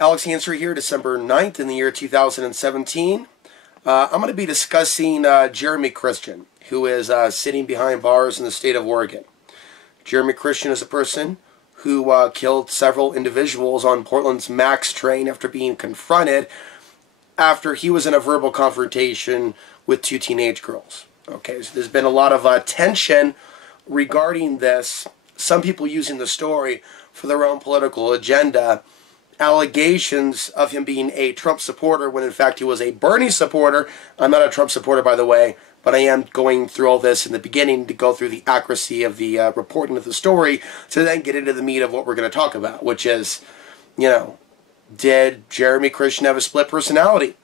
Alex Hanser here, December 9th in the year 2017. I'm going to be discussing Jeremy Christian, who is sitting behind bars in the state of Oregon. Jeremy Christian is a person who killed several individuals on Portland's MAX train after being confronted after he was in a verbal confrontation with two teenage girls. Okay, so there's been a lot of tension regarding this. Some people using the story for their own political agenda. Allegations of him being a Trump supporter when in fact he was a Bernie supporter. I'm not a Trump supporter, by the way, but I am going through all this in the beginning to go through the accuracy of the reporting of the story to then get into the meat of what we're going to talk about, which is, did Jeremy Christian have a split personality?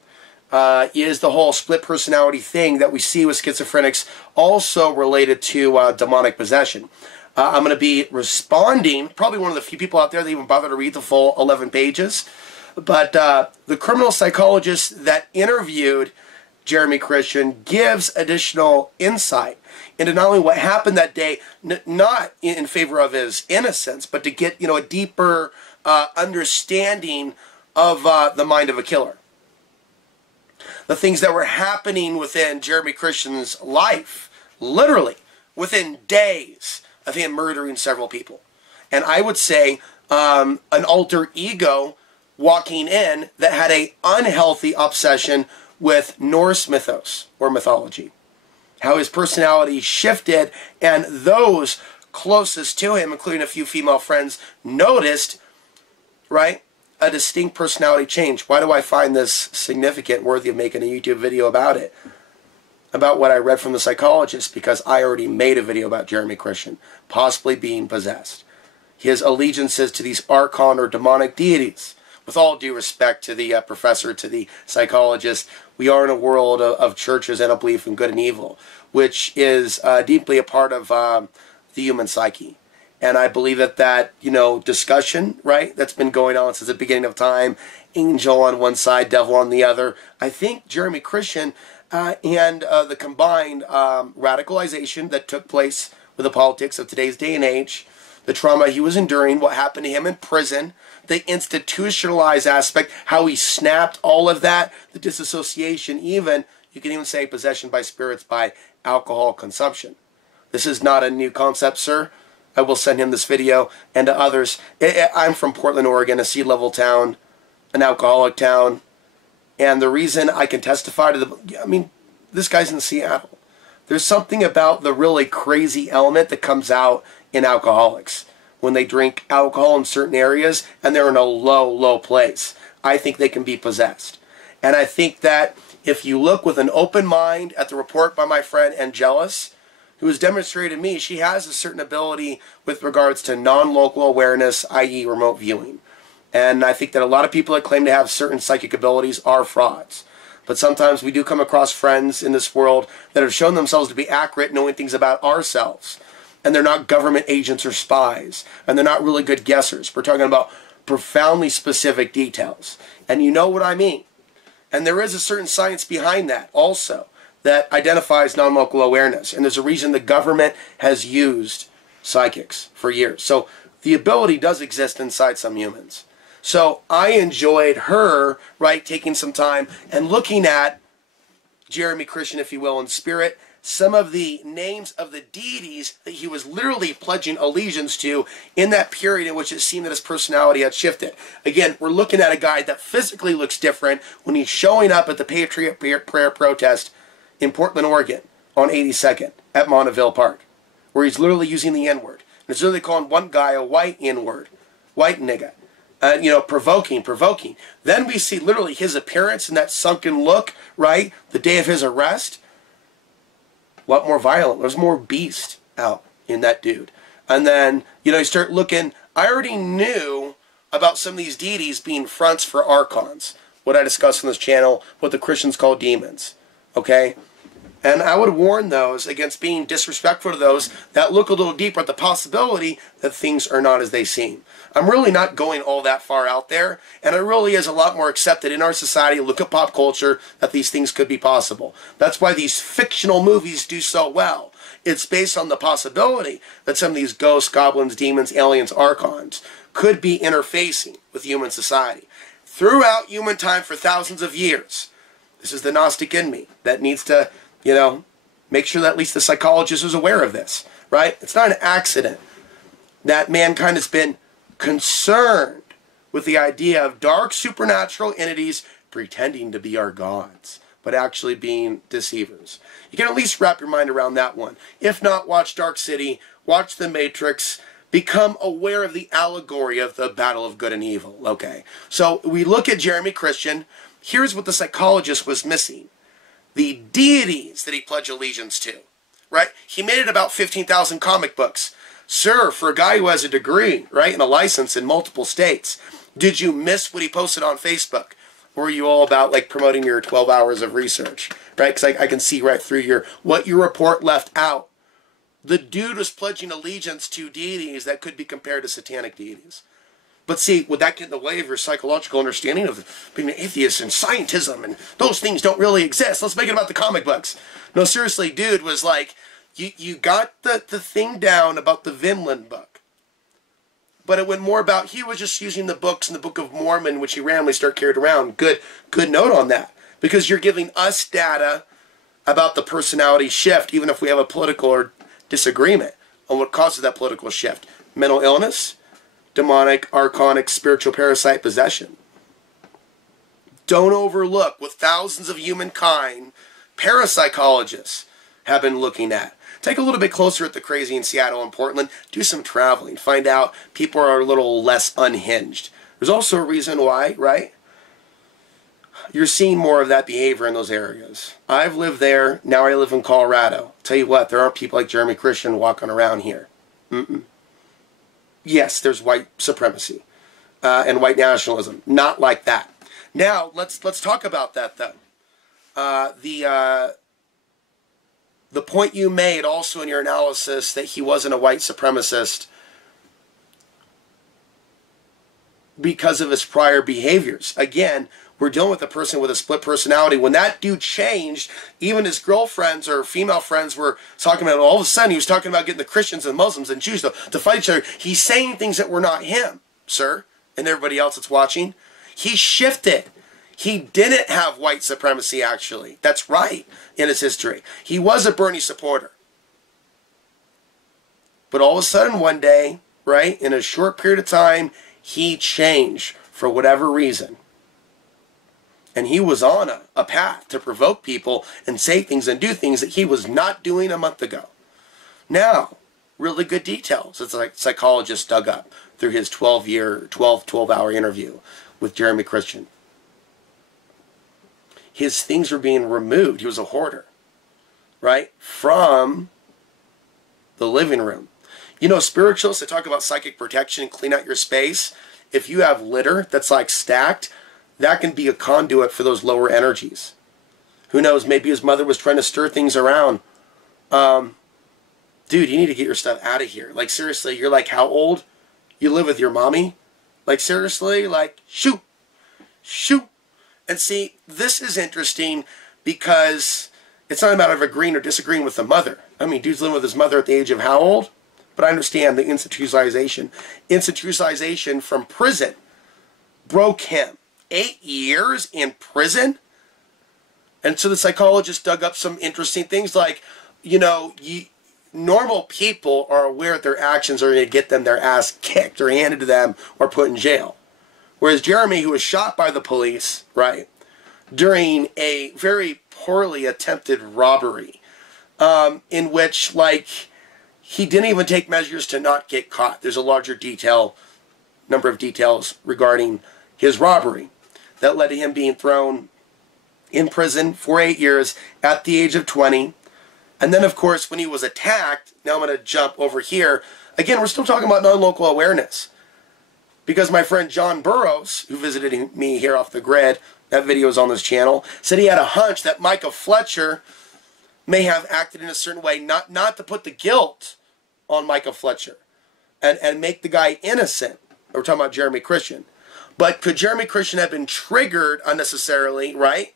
Is the whole split personality thing that we see with schizophrenics also related to demonic possession? I'm going to be responding, probably one of the few people out there that even bother to read the full 11 pages, but the criminal psychologist that interviewed Jeremy Christian gives additional insight into not only what happened that day, not in favor of his innocence, but to get a deeper understanding of the mind of a killer. The things that were happening within Jeremy Christian's life, literally within days of him murdering several people. And I would say an alter ego walking in that had an unhealthy obsession with Norse mythos or mythology. How his personality shifted, and those closest to him, including a few female friends, noticed, right, a distinct personality change. Why do I find this significant, worthy of making a YouTube video about it? About what I read from the psychologist, because I already made a video about Jeremy Christian possibly being possessed. His allegiances to these archon or demonic deities. With all due respect to the professor, to the psychologist, we are in a world of churches and a belief in good and evil, which is deeply a part of the human psyche. And I believe that discussion, right, that's been going on since the beginning of time, angel on one side, devil on the other. I think Jeremy Christian and the combined radicalization that took place with the politics of today's day and age, the trauma he was enduring, what happened to him in prison, the institutionalized aspect, how he snapped, all of that, the disassociation, even, you can even say possession by spirits by alcohol consumption. This is not a new concept, sir. I will send him this video and to others. I'm from Portland, Oregon, a sea-level town, an alcoholic town. And the reason I can testify to this guy's in Seattle. There's something about the really crazy element that comes out in alcoholics when they drink alcohol in certain areas and they're in a low, low place. I think they can be possessed. And I think that if you look with an open mind at the report by my friend Angelus, who has demonstrated to me she has a certain ability with regards to non-local awareness, i.e. remote viewing. And I think that a lot of people that claim to have certain psychic abilities are frauds. But sometimes we do come across friends in this world that have shown themselves to be accurate, knowing things about ourselves. And they're not government agents or spies. And they're not really good guessers. We're talking about profoundly specific details. And you know what I mean. And there is a certain science behind that also that identifies non-local awareness. And there's a reason the government has used psychics for years. So the ability does exist inside some humans. So I enjoyed her, right, taking some time and looking at Jeremy Christian, if you will, in spirit, some of the names of the deities that he was literally pledging allegiance to in that period in which it seemed that his personality had shifted. Again, we're looking at a guy that physically looks different when he's showing up at the Patriot Prayer protest in Portland, Oregon on 82nd at Monteville Park, where he's literally using the N-word. And it's literally calling one guy a white N-word, white nigga. Provoking. Then we see literally his appearance and that sunken look, right? The day of his arrest. A lot more violent. There's more beast out in that dude. And then, you start looking. I already knew about some of these deities being fronts for archons. What I discussed on this channel, what the Christians call demons. Okay? And I would warn those against being disrespectful to those that look a little deeper at the possibility that things are not as they seem. I'm really not going all that far out there, and it really is a lot more accepted in our society. Look at pop culture that these things could be possible. That's why these fictional movies do so well. It's based on the possibility that some of these ghosts, goblins, demons, aliens, archons could be interfacing with human society. throughout human time for thousands of years. This is the Gnostic in me that needs to, make sure that at least the psychologist is aware of this, right? It's not an accident that mankind has been concerned with the idea of dark supernatural entities pretending to be our gods, but actually being deceivers. You can at least wrap your mind around that one. If not, watch Dark City, watch The Matrix, become aware of the allegory of the battle of good and evil. Okay, so we look at Jeremy Christian. Here's what the psychologist was missing. The deities that he pledged allegiance to, right? He made it about 15,000 comic books. Sir, for a guy who has a degree, right, and a license in multiple states, did you miss what he posted on Facebook? Or were you all about like promoting your 12 hours of research, right? Because I can see right through what your report left out. The dude was pledging allegiance to deities that could be compared to satanic deities. But see, would that get in the way of your psychological understanding of being an atheist and scientism and those things don't really exist? Let's make it about the comic books. No, seriously, dude was like, you got the thing down about the Vinland book. But it went more about, he was just using the books in the Book of Mormon, which he randomly started carried around. Good note on that. Because you're giving us data about the personality shift, even if we have a political or disagreement on what causes that political shift. Mental illness, demonic, archonic, spiritual parasite possession. Don't overlook what thousands of humankind parapsychologists have been looking at. Take a little bit closer at the crazy in Seattle and Portland. Do some traveling. Find out people are a little less unhinged. There's also a reason why, right? You're seeing more of that behavior in those areas. I've lived there. Now I live in Colorado. Tell you what, there aren't people like Jeremy Christian walking around here. Yes, there's white supremacy and white nationalism. Not like that. Now, let's talk about that, though. The point you made also in your analysis that he wasn't a white supremacist because of his prior behaviors. Again, we're dealing with a person with a split personality. When that dude changed, even his girlfriends or female friends were talking about it. All of a sudden, he was talking about getting the Christians and Muslims and Jews to fight each other. He's saying things that were not him, sir, and everybody else that's watching. He shifted. He didn't have white supremacy, actually. That's right, in his history. He was a Bernie supporter. But all of a sudden, one day, right, in a short period of time, he changed for whatever reason. And he was on a path to provoke people and say things and do things that he was not doing a month ago. Now, really good details. It's like psychologists dug up through his 12-hour interview with Jeremy Christian. His things were being removed. He was a hoarder, right, from the living room. You know, spiritualists that talk about psychic protection and clean out your space, if you have litter that's like stacked, that can be a conduit for those lower energies. Who knows, maybe his mother was trying to stir things around. Dude, you need to get your stuff out of here. Like, seriously, you're like, how old? You live with your mommy? Like, seriously? Like, shoot. And see, this is interesting because it's not a matter of agreeing or disagreeing with the mother. I mean, dude's living with his mother at the age of how old? But I understand the institutionalization. Institutionalization from prison broke him. 8 years in prison? And so the psychologist dug up some interesting things like, normal people are aware that their actions are going to get them their ass kicked or handed to them or put in jail. Whereas Jeremy, who was shot by the police, right, during a very poorly attempted robbery, in which, like, he didn't even take measures to not get caught. There's a larger number of details regarding his robbery that led to him being thrown in prison for 8 years at the age of 20. And then, of course, when he was attacked, now I'm going to jump over here. Again, we're still talking about non-local awareness. Because my friend John Burroughs, who visited me here off the grid, that video is on this channel, said he had a hunch that Micah Fletcher may have acted in a certain way, not to put the guilt on Micah Fletcher and make the guy innocent. We're talking about Jeremy Christian. But could Jeremy Christian have been triggered unnecessarily, right,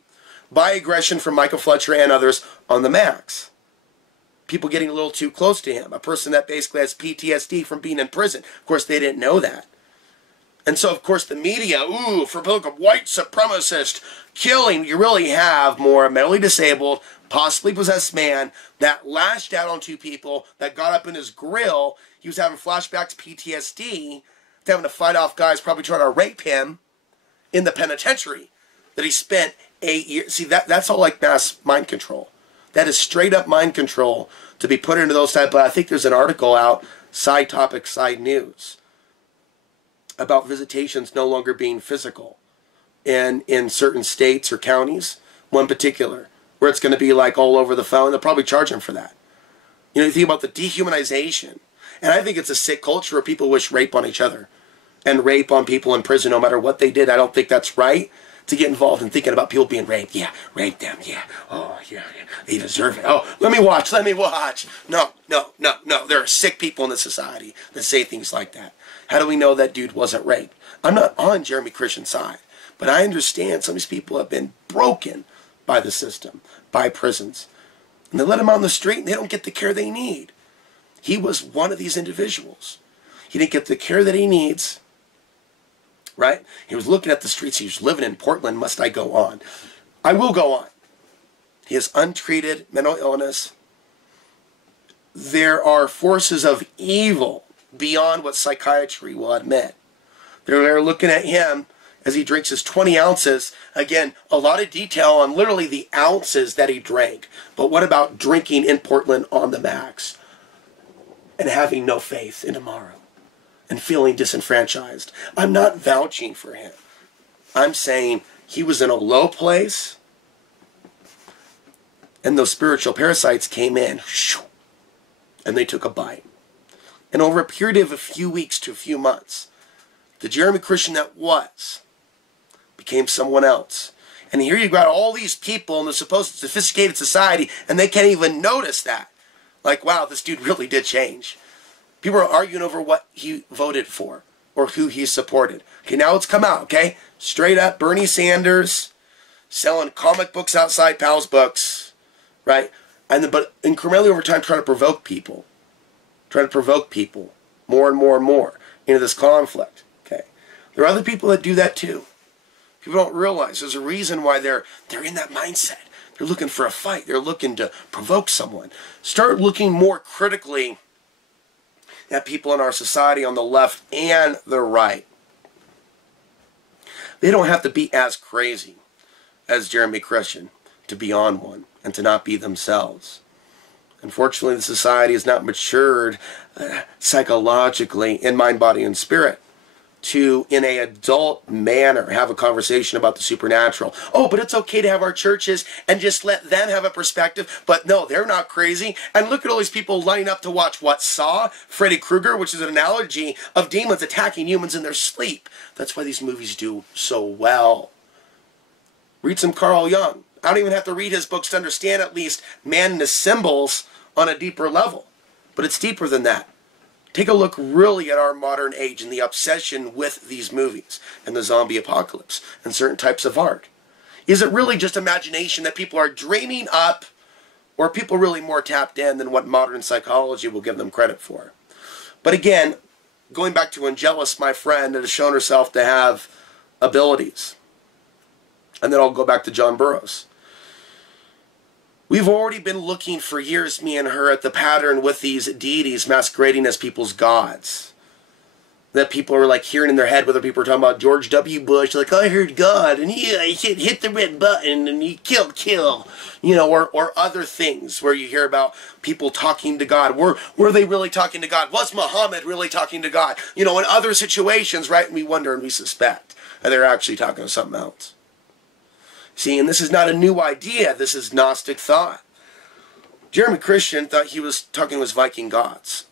by aggression from Micah Fletcher and others on the max? People getting a little too close to him. A person that basically has PTSD from being in prison. Of course, they didn't know that. And so, of course, the media, ooh, for political white supremacist killing, you really have more mentally disabled, possibly possessed man that lashed out on two people, that got up in his grill. He was having flashbacks, PTSD, having to fight off guys probably trying to rape him in the penitentiary that he spent 8 years. See, that's all like mass mind control. That is straight up mind control to be put into those type. But I think there's an article out, side topic, side news, about visitations no longer being physical in certain states or counties, one particular, where it's going to be like all over the phone. They'll probably charge him for that. You know, you think about the dehumanization. And I think it's a sick culture where people wish rape on each other and rape on people in prison no matter what they did. I don't think that's right to get involved in thinking about people being raped. Yeah, rape them, yeah. Oh, yeah, yeah. They deserve it. Oh, let me watch. No. There are sick people in this society that say things like that. How do we know that dude wasn't raped? I'm not on Jeremy Christian's side, but I understand some of these people have been broken by the system, by prisons. And they let them out on the street and they don't get the care they need. He was one of these individuals. He didn't get the care that he needs, right? He was looking at the streets. He was living in Portland. Must I go on? I will go on. He has untreated mental illness. There are forces of evil beyond what psychiatry will admit. They're looking at him as he drinks his 20 ounces. Again, a lot of detail on literally the ounces that he drank. But what about drinking in Portland on the max and having no faith in tomorrow and feeling disenfranchised? I'm not vouching for him. I'm saying he was in a low place and those spiritual parasites came in and they took a bite. And over a period of a few weeks to a few months, the Jeremy Christian that was became someone else. And here you've got all these people in the supposed sophisticated society, and they can't even notice that. Like, wow, this dude really did change. People are arguing over what he voted for or who he supported. Okay, now it's come out, okay? Straight up Bernie Sanders selling comic books outside Pal's Books, right? But incrementally over time trying to provoke people. More and more and more into this conflict. Okay, there are other people that do that too. People don't realize there's a reason why they're in that mindset. They're looking for a fight. They're looking to provoke someone. Start looking more critically at people in our society on the left and the right. They don't have to be as crazy as Jeremy Christian to be on one and to not be themselves. Unfortunately, the society has not matured psychologically in mind, body, and spirit to, in an adult manner, have a conversation about the supernatural. Oh, but it's okay to have our churches and just let them have a perspective. But no, they're not crazy. And look at all these people lining up to watch what? Saw? Freddy Krueger, which is an analogy of demons attacking humans in their sleep. That's why these movies do so well. Read some Carl Jung. I don't even have to read his books to understand at least man and his symbols on a deeper level. But it's deeper than that. Take a look really at our modern age and the obsession with these movies and the zombie apocalypse and certain types of art. Is it really just imagination that people are dreaming up, or are people really more tapped in than what modern psychology will give them credit for? But again, going back to Angelus, my friend, that has shown herself to have abilities. And then I'll go back to John Burroughs. We've already been looking for years, me and her, at the pattern with these deities masquerading as people's gods. That people are like hearing in their head, whether people are talking about George W. Bush, like, I heard God, and yeah, he hit the red button, and he kill. You know, or other things where you hear about people talking to God. Were they really talking to God? Was Muhammad really talking to God? You know, in other situations, right? And we wonder and we suspect that they're actually talking to something else. See, and this is not a new idea. This is Gnostic thought. Jeremy Christian thought he was talking to his Viking gods.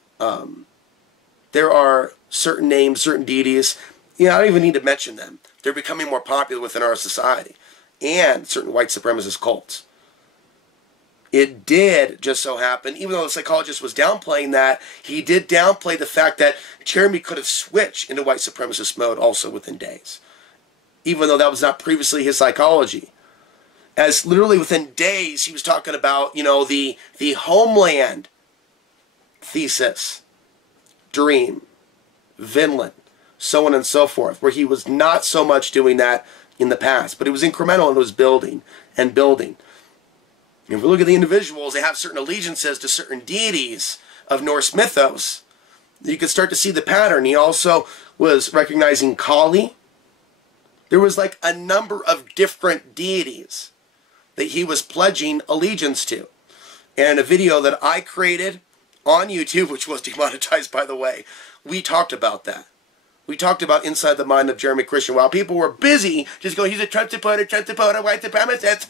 There are certain names, certain deities. You know, I don't even need to mention them. They're becoming more popular within our society. And certain white supremacist cults. It did just so happen, even though the psychologist was downplaying that, he did downplay the fact that Jeremy could have switched into white supremacist mode also within days. Even though that was not previously his psychology. As literally within days, he was talking about, you know, the homeland thesis, dream, Vinland, so on and so forth, where he was not so much doing that in the past, but it was incremental and it was building and building. And if we look at the individuals, they have certain allegiances to certain deities of Norse mythos. You could start to see the pattern. He also was recognizing Kali. There was like a number of different deities that he was pledging allegiance to. And a video that I created on YouTube, which was demonetized by the way, we talked about that. We talked about inside the mind of Jeremy Christian. While people were busy just going, he's a Trump supporter, white supremacist.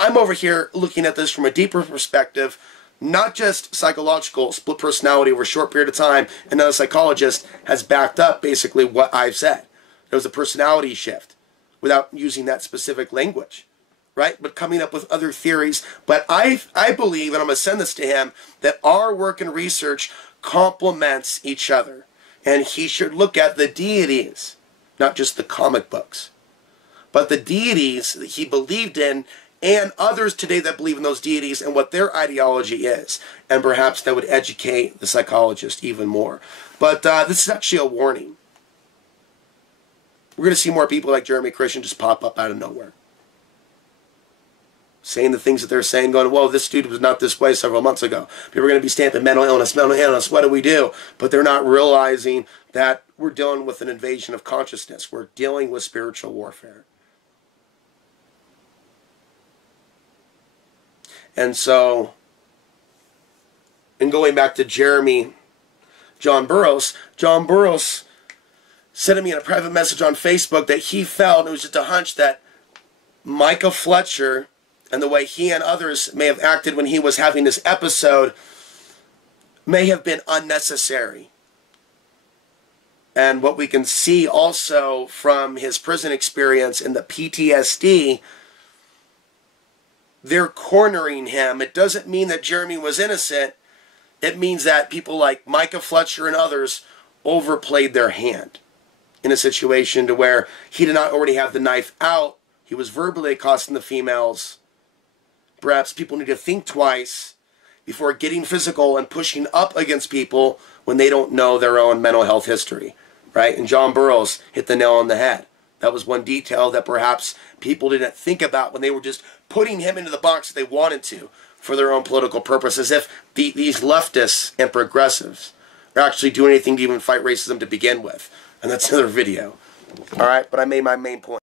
I'm over here looking at this from a deeper perspective, not just psychological, split personality over a short period of time, and another psychologist has backed up basically what I've said. There was a personality shift without using that specific language, right? But coming up with other theories. But I believe, and I'm going to send this to him, that our work and research complements each other. And he should look at the deities, not just the comic books, but the deities that he believed in and others today that believe in those deities and what their ideology is. And perhaps that would educate the psychologist even more. But this is actually a warning. We're going to see more people like Jeremy Christian just pop up out of nowhere, saying the things that they're saying, going, whoa, this dude was not this way several months ago. People are going to be stamping mental illness, what do we do? But they're not realizing that we're dealing with an invasion of consciousness. We're dealing with spiritual warfare. And so, in going back to John Burroughs said to me in a private message on Facebook that he felt, it was just a hunch, that Micah Fletcher and the way he and others may have acted when he was having this episode may have been unnecessary. And what we can see also from his prison experience and the PTSD, they're cornering him. It doesn't mean that Jeremy was innocent. It means that people like Micah Fletcher and others overplayed their hand in a situation to where he did not already have the knife out. He was verbally accosting the females. Perhaps people need to think twice before getting physical and pushing up against people when they don't know their own mental health history, right? And John Burroughs hit the nail on the head. That was one detail that perhaps people didn't think about when they were just putting him into the box that they wanted to for their own political purpose, as if these leftists and progressives are actually doing anything to even fight racism to begin with. And that's another video. All right, but I made my main point.